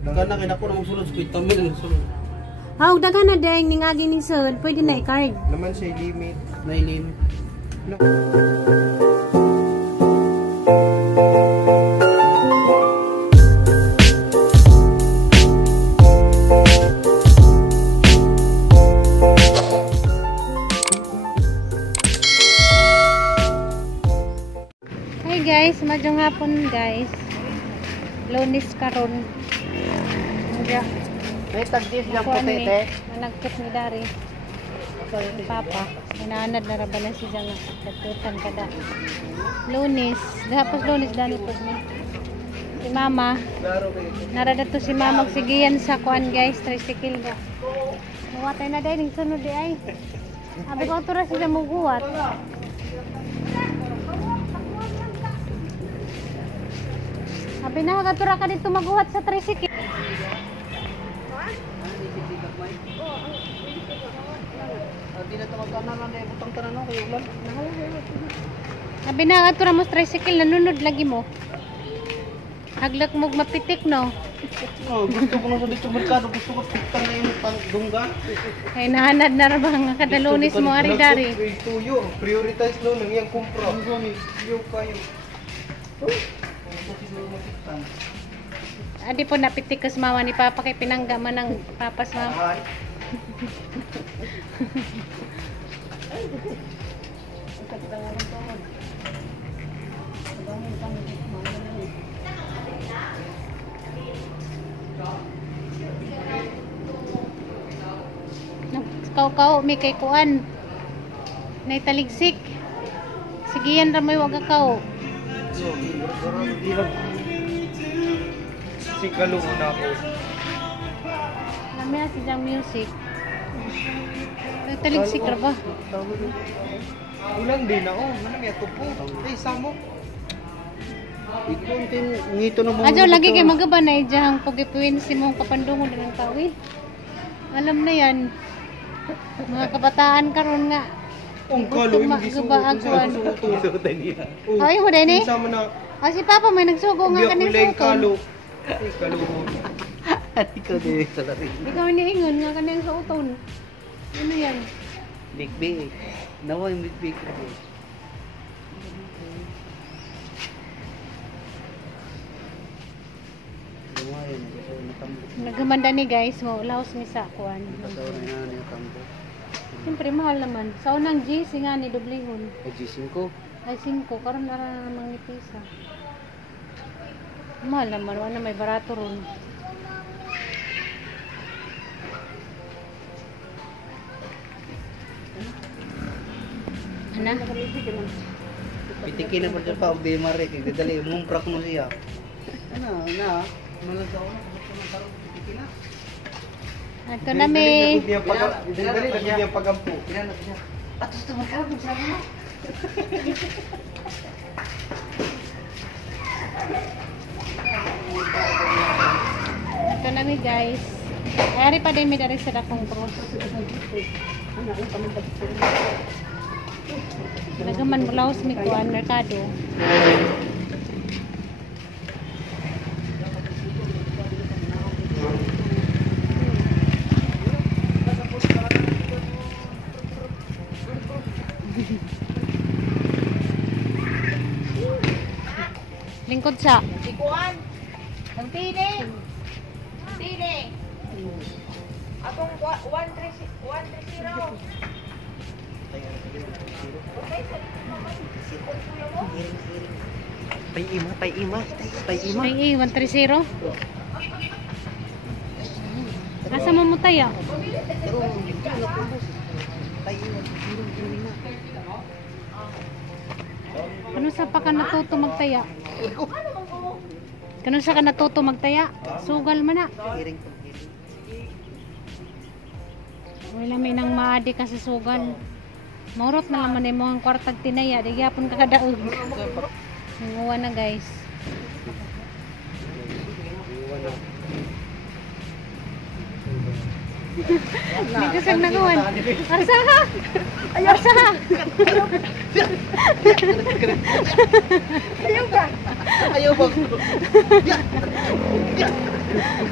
Kana kay nako na magsulod sa vitamin ang sulod. Haw daghan na dayang ning agi ning sud, pwede na i-card. Naman siya limit. Na limit. Hey guys, majong hapon guys. Lunes karon. May tagdis lang Ako puti ani, te. managkit ni Dari. Papa, inanad na raba na siya nga. Katutan kada. Lunes, gahapos Lunes dani po ni. Si Mama, narada to si Mama magsigiyan sa kuan guys, tricycle ga. Muwatay na dai ning sunod di ay. Abi ko tura siya muguwat. Abi na katura ka dito maguwat sa tricycle. Di na tamagana na dai butang tanan no kay ulan. Abi na katura mo tricycle nanunod lagi mo. Haglak mo mapitik no. Oh, gusto ko na sa dito merkado, gusto ko tiktan na yung pangdungga. Kay nahanad na ra ba nga kada Lunes mo ari Dari. Tuyo, prioritize no nang iyang kumpra. Yo kayo. Adi po napitik kas mama ni Papa kay pinangga man ng papas mama. Kau may kay kuan. Nay taligsik. Sigiyan ra may wag kau. Si Kalungo na ako. Lamya si jang music. Nay taligsik ra ba? Ulan din ako. Manang yato po. Eh, samok. Ikon tin ngito na mo. Adyo lagi kay magabanay jang pugipuin si mong kapandungon ng kawi. Alam na yan. Mga kabataan karon nga. Ang Gusto kaloy mo magabaaguan. gisuot. Ay mo din eh. Sama na. Ah, si Papa may nagsugo nga kaning Uleng suton. kalo. Eh, Kalungo. Ikaw din sa lari. Ikaw iniingon nga kaning suton. Ano yan? Big big. Nawa yung big big. Lumayan, kasi natambok. Nagamanda ni guys mo laos ni sa kuan. Kasawa na yan yung tambok. Siyempre mahal naman. Sa unang G nga ni dublihon. Ay, G5. Ay 5 karon ara namang ni pisa. Mahal naman wala may barato ron. Ana? Pitikin na pa dyan pa, di marik. Dali, mumprak mo siya. Ano, na. Malagaw na. Pitikin na. Ato na mi. Dali lagi niya pagampo. Pinanap siya. Atos ito, magkabog sa mga. Ato na mi guys. Ayari pa din mi dari sa dakong cross. Nagaman blouse mi kuan merkado. Lingkod sa. Ikuan. Ang tini. Tini. Atong 130. Tay-ima. Ay, 130. Asa mo mo tayo? Kano sa pa ka natuto magtaya? Kano sa ka natuto magtaya? Sugal man na. Wala may nang maadi ka sa sugal. Maurot na naman mo ang kwartag tinaya. Di gyapon ka kadaog. Singuwa na guys. Hindi ko sang nanguwan. Arsa ha! Arsa ha! Ayaw ba? Ayaw ba?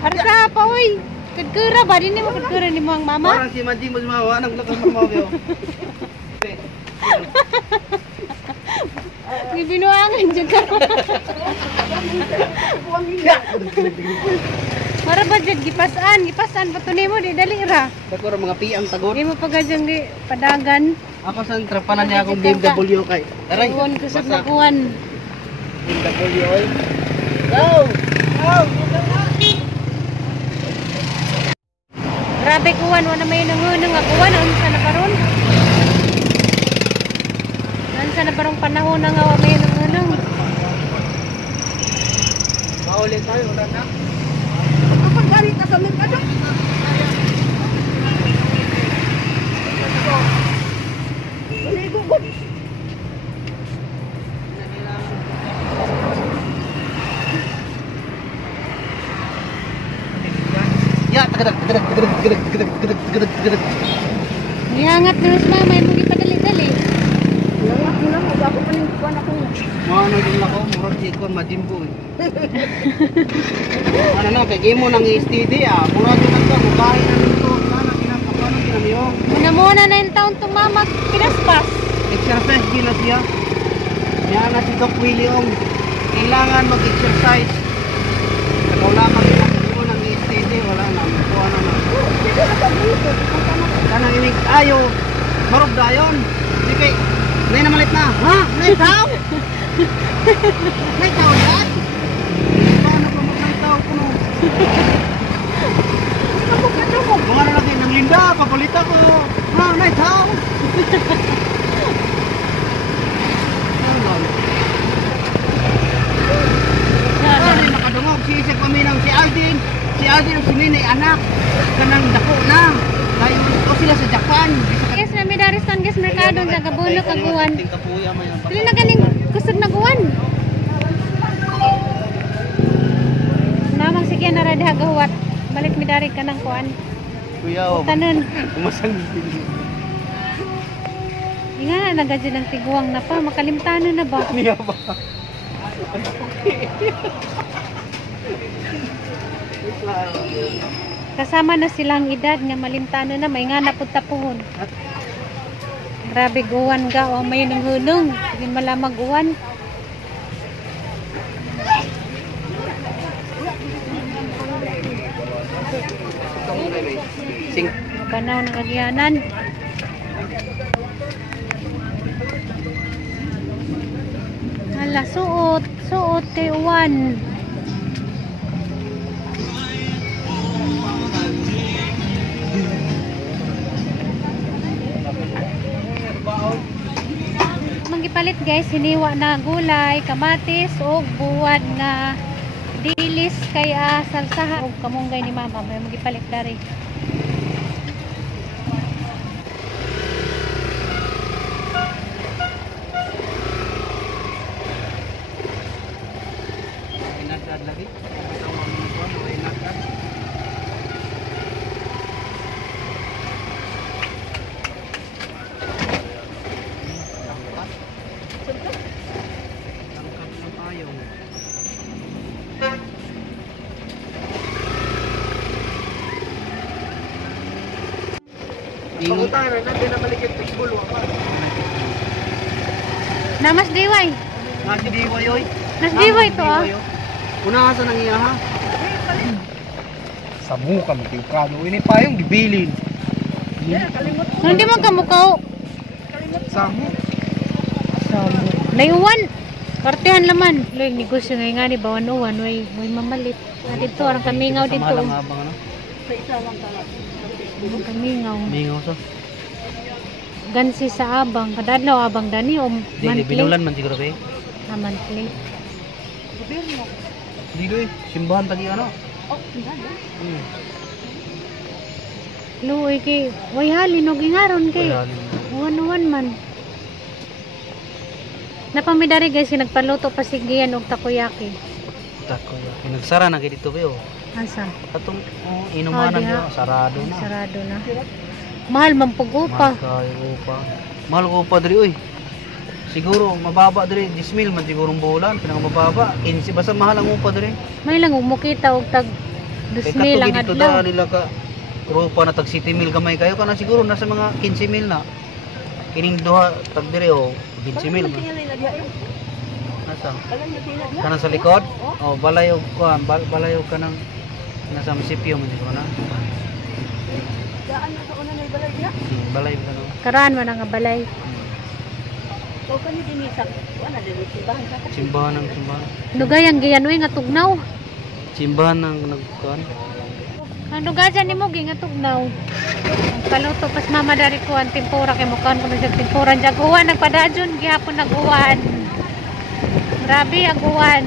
Arsa pa oy. Kadkura ba din mo kadkura ni mo ang mama? Parang si Majing mo sumawa, naglakas mo mo. Gibinuangan jud ka. Mara ba jud gipasan pa to nimo di dali ra. Dako ra mga piang tagot. Di mo pagadyang di padagan. Ako sa trapanan niya akong BMW kay. Aray. Kuwan ko sa basa. makuan. BMW oy. Go! Go! Grabe kuwan wala may nangunong nga kuwan unsa na karon? Unsa na parang panahon na nga wa may nangunong. Maulit tayo ulan na. Ya, tegedek. Nihangat na mas mama mo gipadali-dali. Ano din ako, murag di ko madimbo. Ano na kay gimo nang STD ah. Murag din ako mukain na nito. Sana kinakapanan kinamiyo. Muna na yung taon tong mama pinaspas. Exercise gina siya. Yan na si Doc Willie Ong. Kailangan mag-exercise. Ikaw lamang gimo nang STD wala na kuha na. Kana inig ayo. Marog dayon. Di kay nay na malit na. Ha? Nay tao? Nay tao yan? Paano ko mag-nay tao ko no? Mga na lagi ng linda, papalita ko. Ha? Nay tao? Ano nakadungog si Isip Paminang si Aldin. Si Aldin ang sinini anak. Kanang dako na. Dahil o sila sa Japan. Guys, na may daristan guys merkado sa Gabuno kaguan. Kapuya man yan. Dili na ganing kusog na guwan. Namang sige na ra diha gahuwat. Balik mi dari kanang kuan. Kuya o. Tanon. Umasang Nga nagadyo ng tiguang na pa makalimtanan na ba? niya ba? Kasama na silang edad nga malimtanan na may nga naputapuhon. Grabe guwan ga o may hunong. Hindi malamag guwan. Sing. Banaw ng agyanan. Hala, suot kay uwan. Mangipalit guys, hiniwa na gulay, kamatis, o buwad nga dilis kay salsaha. O kamunggay ni mama, may magipalit dari. Inagad lagi. Kasama mo na po, inagad. Langkat ng payong. Ingon. Pangutan na din na malikit fishbowl wa pa. Namas diway. Nasi diway oy. Nas diway to ah. Una sa nang iya ha. Sa muka mo kado ini payong gibilin. Hindi mo kamukaw. Sa mu. Layuan. Kartehan laman. Loy negosyo ngay nga ni bawan uwan way mamalit. Dito orang kamingaw dito. Malang abang ano. Kamingaw. Mingaw so. Gansi sa abang. Kadadlaw abang dani o Di monthly. binulan man siguro kay. Ah, monthly. Di doy, simbahan tagi ano. Luoy kay way halin og ingaron kay. Uwan-uwan man. Napamidari guys, nagpaluto pa si Gian og takoyaki. Tako ya. Nagsara na kay dito ba yo. Asa? Katong inuman Oh, diha. na sarado na. Sarado na. Mahal man pug upa. Mahal kayo upa. Mahal ko upa diri oy. Siguro mababa diri 10,000 man siguro ang bulan, pinaka mababa. 15 basta mahal ang upa diri. May lang umukita og tag 2,000 katugi lang dito adlaw. da nila ka grupo na tag 70,000 gamay kayo kana siguro nasa mga 15,000 na. Kining duha tag dire o 15,000 man. Nasa? Kanang sa likod? Oh, balayo kuan, balayo kanang nasa munisipyo man siguro na. Daan na sa una na ibalay niya. Balayo kanang. Karaan man nga balay. So kanyo din isa. Wala din simbahan ka. Simbahan ng simbahan. Nugay ang giyanwi nga tugnaw. Simbahan ng nagkuan. Ano gadyan ni mo gi nga tugnaw? Ang paluto pas mama dari ko ang tempura kay mukan ko na tempura jaguan nagpadadyon gihapon naguwan. Grabe ang uwan.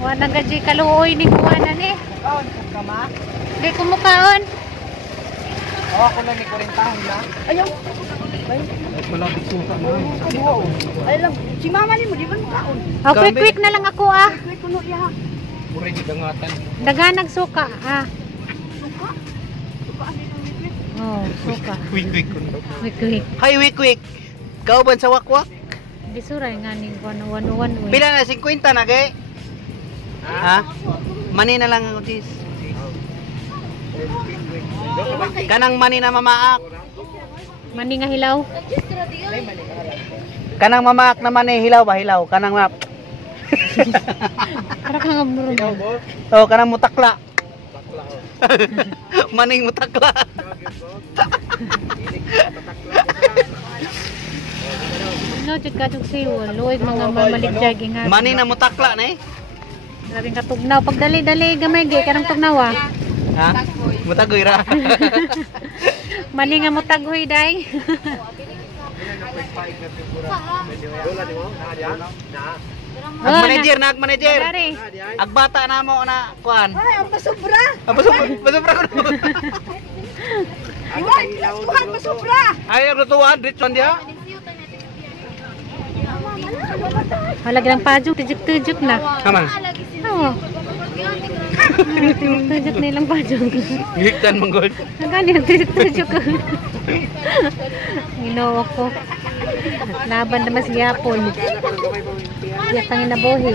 Wa nang gaji kaluoy ning uwanan ni. Kaon ka ma? Di ko mukaon. Oh, ako lang ni 40 taon na. Ayaw. Malapit suka mo. Ay lang, si mama ni mo di man kaon. Oh, quick na lang ako ah. Kuy kuno iya. Puri gidangatan. Dagan nagsuka ah. Suka. Suka ani nang liquid. Oh, suka. Quick kuno. Quick. Hi, quick. Kauban sa wakwak. Bisuray nga ning 111 we. Pila na 50 na kay? Ha? Mani na lang ako tis. Kanang mani na mamaak. Mani nga hilaw. Kanang mamaak na mani hilaw ba hilaw? Kanang map. Para ka nga murong. Oh, kanang mutakla. Maning mutakla. No, jud ka jud siyo. Luoy mga mamaligjag nga. Mani na mutakla na eh. Grabing katugnaw. Pag dali-dali gamay gi kanang tugnaw ah. Ha? Mutagoy ra. Mani nga mo tagoy day. Ag manager na ag manager. Dari. Ag bata na mo na kuan. Ay, ang pasubra. Basubra ko. Iwan, pasuhan pasubra. Ay rutuan rich on dia. Wala lang pajuk, tujuk-tujuk na. Kaman. Oo. Tujuk nilang pajuk. Hiktan manggol. Nagani tujuk-tujuk. Ginoo ko. Laban naman si Yapon. Iya pang inabuhi.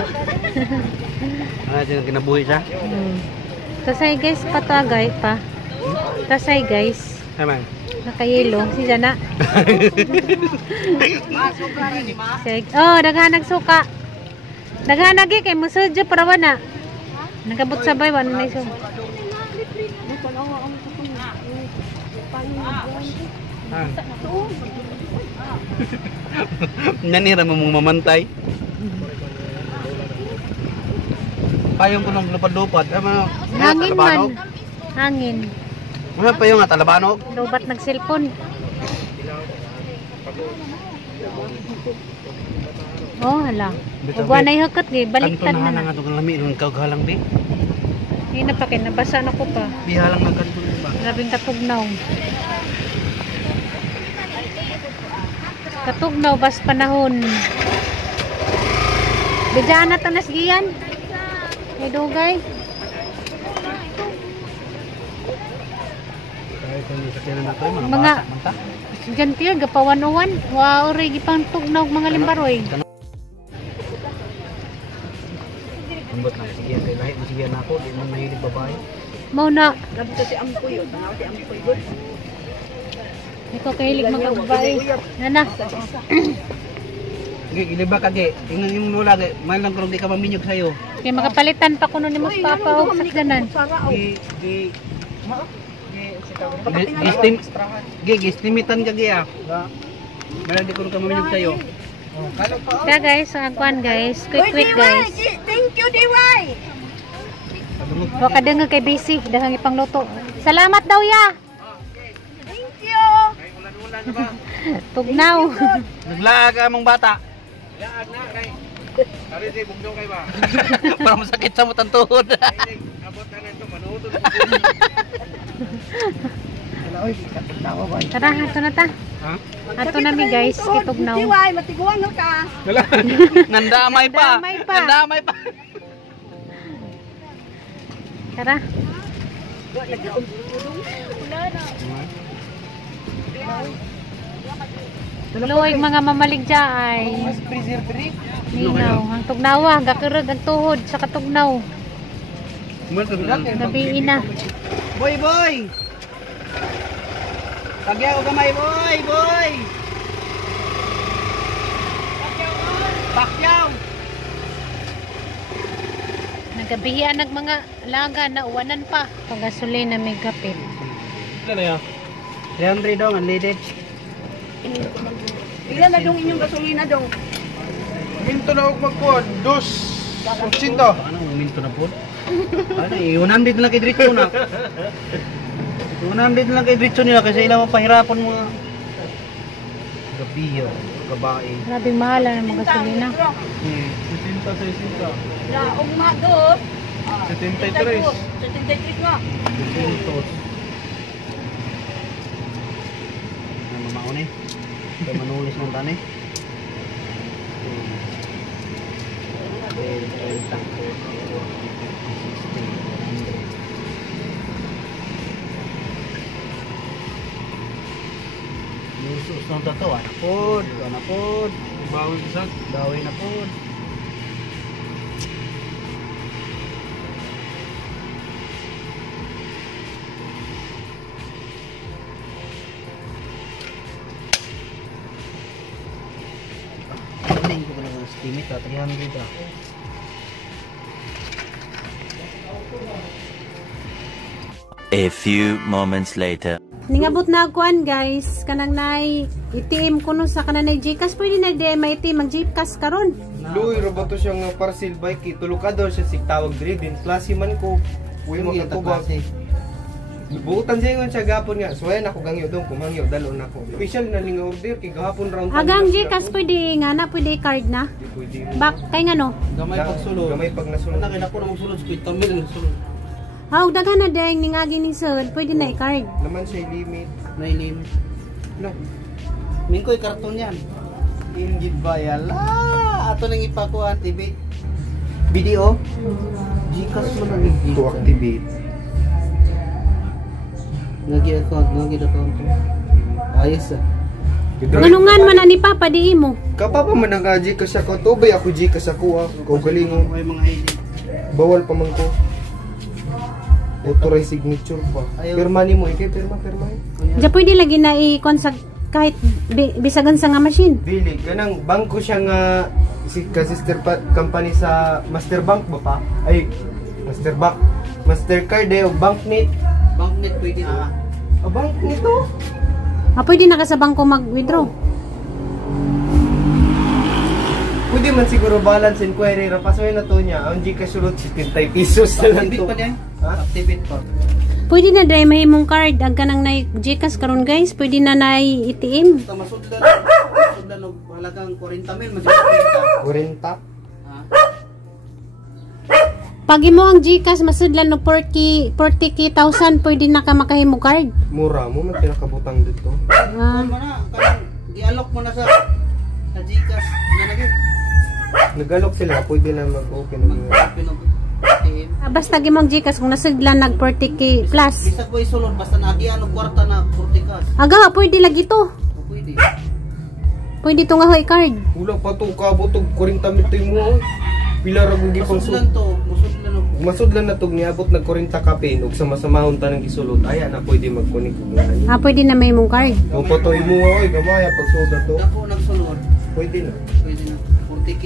Ah, dyan kinabuhi siya. Tasay guys, patagay pa. Tasay guys. Kaman. Nakayelo. Si Jana. Oh, daghan nagsuka. Daghan lagi kay musudyo para wala. Nagabot sabay wala na iso. Nanira mo mong mamantay. Payong ko nung lupad-lupad. Hangin man. Hangin. Ano payong nga talabanog? Lobat nag-cellphone. Oh, hala. Uwa na ihakot eh. Baliktad Kanto na na na. nga itong lami nung kagalang bi. Hindi na pa kayo. Nabasa na ko pa. Bihalang ng kanto ba? Grabing katugnaw. Katugnaw bas panahon. Bidyan na tanas giyan. May dugay. Mga estudyante yun, gapawan-uwan. Wow, rin, gipang tugnaw mga limbaroy. Ambot na sige, kay lahi mo sige na ako, di man mahilig babae. Mau na. Nabito si Ampuy, tanaw si Ampuy good. Ikaw kahilig magkabay. Nana. Sige, iliba ka ge. Tingnan yung mula ge, man lang kung di ka maminyog sa'yo. Kaya makapalitan pa kuno ni mas papa o sakdanan. Gistimitan ka ge ah. Man di ko ka maminyog sa'yo. Kaya guys, ang kwan guys. Quick guys. Thank you, Diway. Huwag ka dengag kay busy. Dagang ipang luto. Salamat daw ya. Thank you. Tugnaw. Naglaag among bata. Laag na kay. Ari di bugdong kay ba. Para masakit sa mutang tuhod. Abot na nito manuto. Tara, ato na ta. Ha? Ato na mi guys, kitugnaw. Diway, matiguan ka. Nandamay pa. Nandamay pa. Nandamay pa. Tara. Luoy mga mamaligya ay ninaw. Ang tugnawa, gakurog ang tuhod sa katugnaw. Gabi na. Boy, boy! Tagyaw gamay, boy, boy! Bakyaw! Nagabihian ng mga laga na uwanan pa. Pagasolina may kapit. Ilan na yan? 300 daw, unleaded. Ilan na dong inyong gasolina dong? Minto na ako magkuhan. 2.80. Ano, uminto na po? Ano, 100 lang kay Dritso na. 100 lang kay Dritso nila kasi ilang mapahirapan mga gabiyo, kabae. Grabing mahal ang mga gasolina. 60. Laong nga doon. 73. 73 nga. Pintos. Ano mamaon eh? Kaya manulis ng tani. Nusus ng tato, anapod, anapod. Bawal isang. Daway na pod. Galing ko pala ng steamit, 300 ah. A few moments later. Ningabot na kuan guys, kanang nay itim kuno sa kanang Gcash pwede na di may itim mag Gcash karon. Luy, roboto siya nga parcel bike. Tulukador siya sigtawag diri din. Klase man ko. Uy, mo Yung katubag. klase. Buutan siya yun siya gapon nga. So ayan ako gangyo doon. Kumangyo, dalon ako. Special na ning order. Kay gahapon round. Agang Gcash pwede nga na pwede card na. Pwede mo. Bak kay ngano? Gamay pagsulod. Gamay pag nasulod. Nakin ako na magsulod, squid tamil ang sulod. Haw daghan na dayang ningagi ning sud, pwede na i-card. Naman siya limit. Nailim. No. Mingkoy karton yan. Ingid ba yala? Ato nang ipakuan TV. Video. Gcash mo na To activate. Nagi account. Ayos ah. Nganungan man na ni Papa di imo. Kapapa man ang Gcash ako. Tubay ako Gcash ako ah. Kung galingon. May mga ID. Bawal pa man ko. Authorized signature pa. Ayaw. Pirma ni mo. Ike, pirma. Diya pwede lagi na i-con sa kahit bisagan sa nga machine. Dili. Ganang bangko siya nga sister company sa Masterbank ba pa? Ay, Masterbank. Mastercard eh. O Banknet. Banknet pwede na. Ah, Banknet to? Pwede na ka sa bangko mag-withdraw. Pwede man siguro balance inquiry. Rapasoy na to niya. Ang Gcash sulot 50 pesos na lang Activate to. pa niya. Ha? Activate pa. Pwede na dry mahimong card ag kanang nay Gcash karon guys, pwede na nay ATM. Basta masudlan og halagang 40,000 masudlan. 40. Ha? Pag imo ang Gcash masudlan og 40,000 pwede na ka makahimo card. Mura mo man pinakabutang dito. Ah, Mo na kanang i-alok mo na sa Gcash na lagi. Nagalok sila. Pwede na mag-open ng Mag-open og ATM. basta gimong Gcash kung nasudlan nag 40k plus. Bisag boy sulod basta nagian og kwarta na 40 cash. Aga pwede lagi to. O pwede. Pwede to nga hoy card. Wala pa to kabutog 40 mito mo. Pila ra gud gipang Masudlan to, masudlan og masudlan na tog niabot nag 40 ka pin ug sama-samahon ta ng gisulod. Aya na pwede mag-connect ug ngani. Pwede na mahimong card. Kung patoy mo oy gamay pag soda to. dako nagsulod. Pwede na. Pwede na 40k.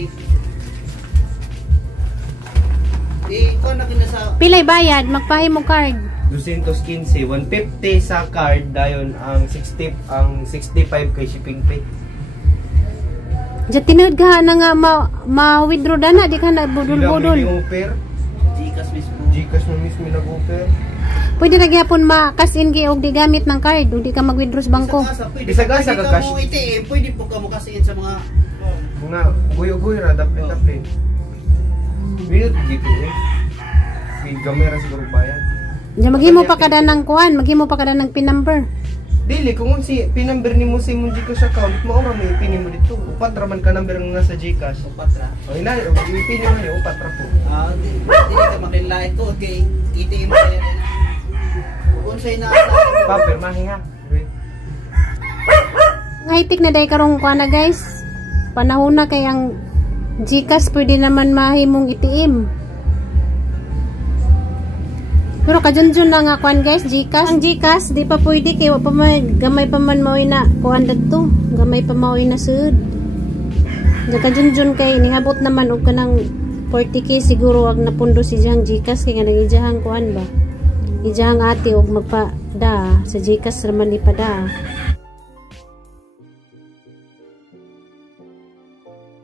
Ikaw na kina sa Pilay bayad magpahimong card. 215, 150 sa card dayon ang 65 kay shipping fee. Diya tinud ka na nga ma-withdraw na di ka na budol-budol. offer. Gcash mismo. Gcash na mismo nag-offer. Pwede na gyapon ma-cash in kay og di gamit ng card ug di ka mag-withdraw sa bangko. Bisag-asa ka cash. Mo ATM, pwede po ka mo kasiin sa mga Nga, guyo-guyo ra daplin. Minute dito eh. May gamera siguro bayad. Diya maghimo pa kada ng kuan, maghimo pa kada ng PIN number. Dili, kung si pinumber ni mo sa imong Gcash account, maura mo ipinin mo dito. Upat raman ka number nga sa Gcash. patra. O ina, ipinin mo niyo, upat ra po. Hindi ka makinlain ko kay ATM pa yan. Kung sa'yo na Paper, mahinga. High-tech na day karong kuan na guys. Panahon na kay ang Gcash pwede naman mahimong ATM. Pero kadjunjun na nga kuan guys, Gcash. Ang Gcash di pa pwede kay wa pa gamay pa man mao na kuan dadto. Gamay pa mao na sud. Kadjunjun kay ningabot naman og kanang 40k siguro wag napundo si Jang Gcash kay kanang ijahang kuan ba. Ijahang ate og magpada sa Gcash raman ipada.